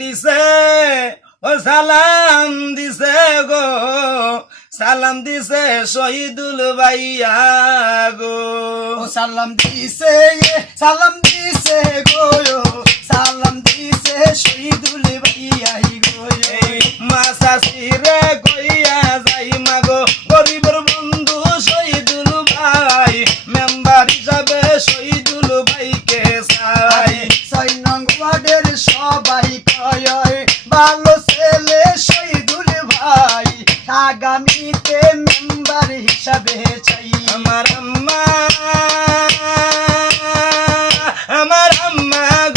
দিছে ও সালাম দিছে গো, সালাম দিছে শহীদুল ভাইয়া গো। ও সালাম দিছে গো, সালাম দিছে শহীদুল ভাইয়াই গো। মাসাসিরে কইয়া যাই মাগো, গরিবের বন্ধু শহীদুল ভাই, মেম্বার হিসাবে শহীদুল ভাইকে চাই। 6 নং ওয়ার্ডের সবাই কয় ভালো ছেলে শহীদুল ভাই, আগামীতে মেম্বার হিসাবে চাই। আমার আম্মা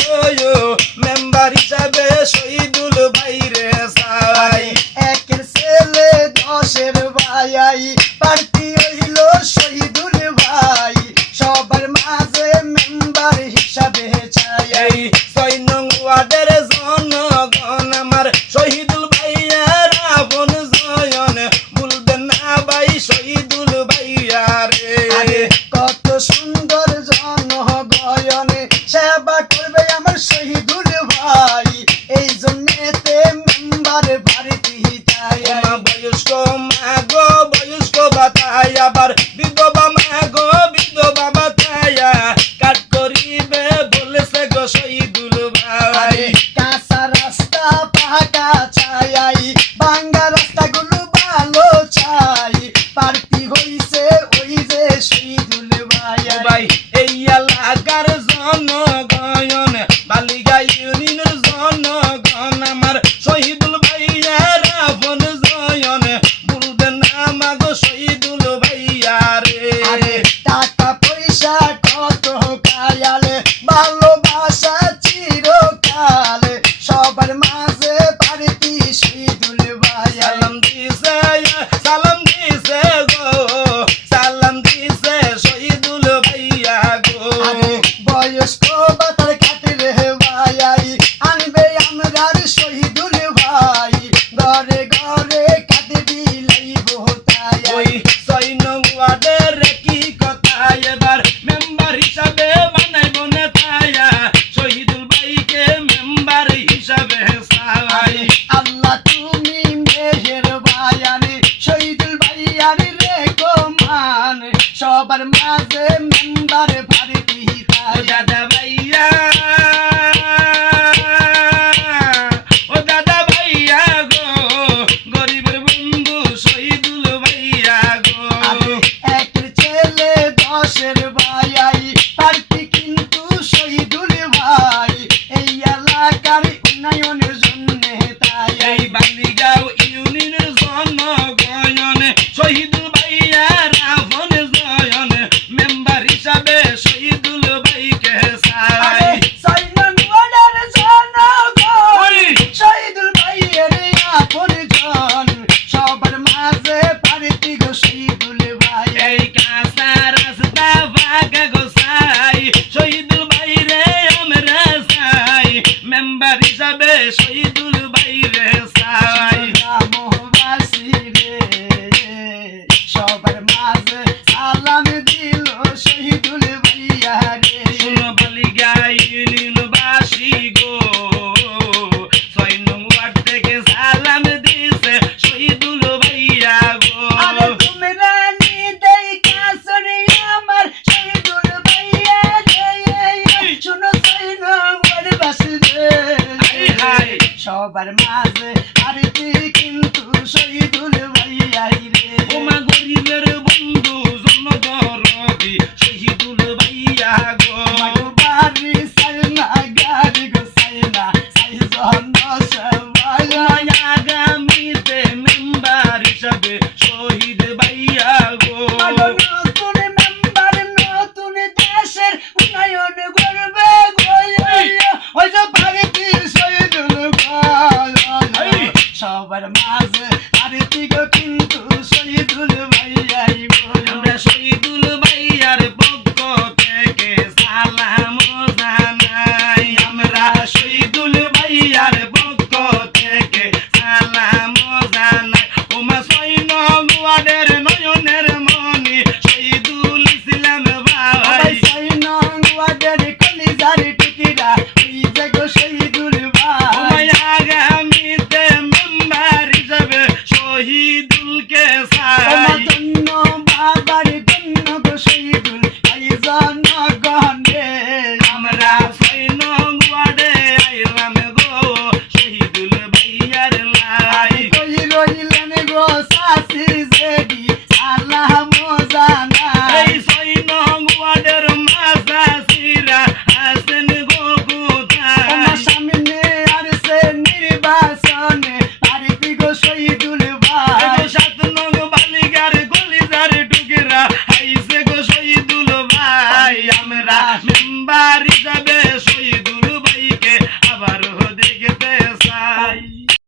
গো, মেম্বার হিসাবে শহীদুল ভাইরে চাই। একের ছেলে 10-এর ভাই, প্রার্থী হইল শহীদুল ভাই, সবার মাঝে মেম্বার হিসাবে চাই। এই 6 নং ওয়ার্ডের জনগণ আমার শহীদুল ভাইয়ার আপন জয়ন, ভুলবেন না ভাই শহীদুল ভাইয়া রে। আরে কত সুন্দর জনগণে সেবা করবে আমার শহীদুল ভাই, এই জন্যেতে মেম্বার ভারতী চাই। মা বয়স্ক মাগো বয়স্ক বাতাই, আবার বিধবা মাগো বিধবা বাতায়া, কাট করিবে বলেছে গো শহীদুল ভাই। কাঁচা রাস্তা পাকা চাই, ভাঙ্গা রাস্তাগুলো ভালো চাই, প্রার্থী হইছে ওই যে শহীদুল ভাই। ভাই এই এলাকার জনগণ, বালিগা ইউনিয়নের জনগণ আমার শহীদুল ভাইয়ার আপন জয়ন, ভুলবেন না মাগো শহীদুল ভাইয়া রে। আরে টাকা পয়সা কত কায়ালে, ভালোবাসা চিরকালে, সবার মাঝে প্রার্থী শহীদুল ভাই। সালাম দিছে গো, সালাম দিছে শহীদুল ভাইয়া গো। আরে বয়স্ক বাতার খাতিরে ভাই, আনবে আমরার শহীদুল ভাই, ঘরে ঘরে কাটে দিলাই বহুতাই। ওই 6 নং ওয়ার্ডের কি কথা, এবার মেম্বার হিসাবে বানাইব নেতায়া, শহীদুল ভাইকে মেম্বার হিসাবে চাই। আল্লাহ তুমি মেহের ভাইয়ানি, শহীদুল ভাইয়ানি রেখো মান, সবার মাঝে মেম্বার ভারতী ও দাদা ভাইয়া, ও দাদা ভাইয়া গো, গরিবের বন্ধু শহীদুল ভাইয়া গো। একের ছেলে 10-এর ভাই, প্রার্থী কিন্তু শহীদুল ভাই, এই এলাকার উন্নয়নের জন্য তাই। এই বালিগাঁও ইউনিয়নের জনগণ শহীদুল ভাইয়ার আপন জয়ন, মেম্বার হিসাবে শহীদুল ভাইকে চাই। 6 নং ওয়ার্ডের জনগণ, ওই শহীদুল ভাইয়ের আপন জন, সবার মাঝে প্রার্থী গো শহীদুল ভাই। এই কাঁচা রাস্তা ফাঁকা গোসাই, শহীদুল ভাইরে আমরা চাই, মেম্বার হিসাবে শহীদুল ভাইরে চাই। গ্রামবাসী রে, সবার মাঝে সালাম দিল শহীদুল ভাইয়া রে। শুনো বালিগাঁও ইউনিয়নবাসী গো, 6 নং ওয়ার্ড থেকে সালাম দিছে শহীদুল ভাইয়া গো। আরে তোমরা নিদেই কাছরে আমার শহীদুল ভাইয়া রে, শুনো 6 নং ওয়ার্ডবাসী রে, হাই হাই সবার মাঝে প্রার্থী কিন্তু শহীদুল ভাইয়াই রে। ওমা গরিবের বন্ধু জনদরদি শহীদুল ভাইয়া গো। বাড়ি সাইনা গাড়ি গো সাইনা, সাই জন্য সবাই। আগামীতে মেম্বার হিসাবে শহীদ ভাইয়া গো। নতুন মেম্বার নতুন দেশের উন্নয়ন করবে গো, ওই যে ভারতী শহীদুল ভাই, সবার মাঝে প্রার্থী গো কিন্তু শহীদুল ভাইয়াই গো। আমরা শহীদুল ভাইয়ার